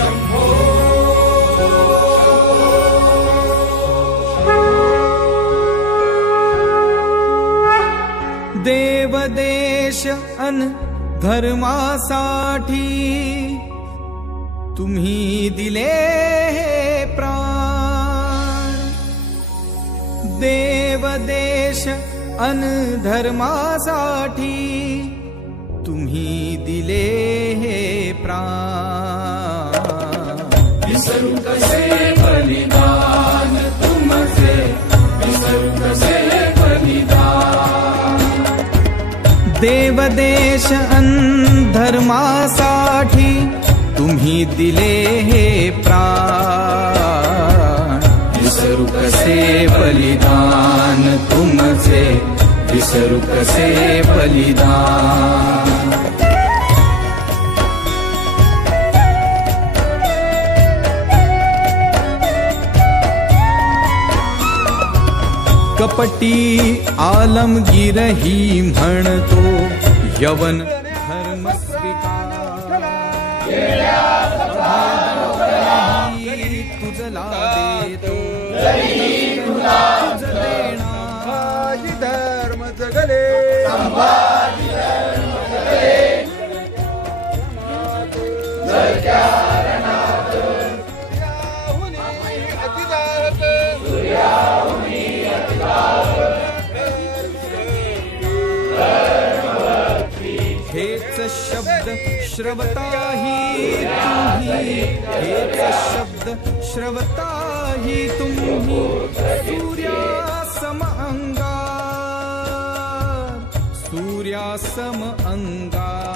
शंभो देवदेश अन धर्मासाठी तुम्ही दिले प्राण। देवदेश अन धर्मासाठी तुम्ही दिले प्राण। विसरू कसे बलिदान तुमचे, विसरू कसे बलिदान। देवदेश अन धर्मासाठी तुम्ही दिले प्राण। विसरू कसे बलिदान तुमचे, विसरू कसे बलिदान। कपटी आलमगीरही म्हणतो यवन धर्म स्वीकार। तुझला देतो तुझ देणार धर्म जगले हेच शब्द श्रवताही तुम्ही, हेच शब्द श्रवताही तुम्ही। सूर्यासम अंगार, सूर्यासम अंगार।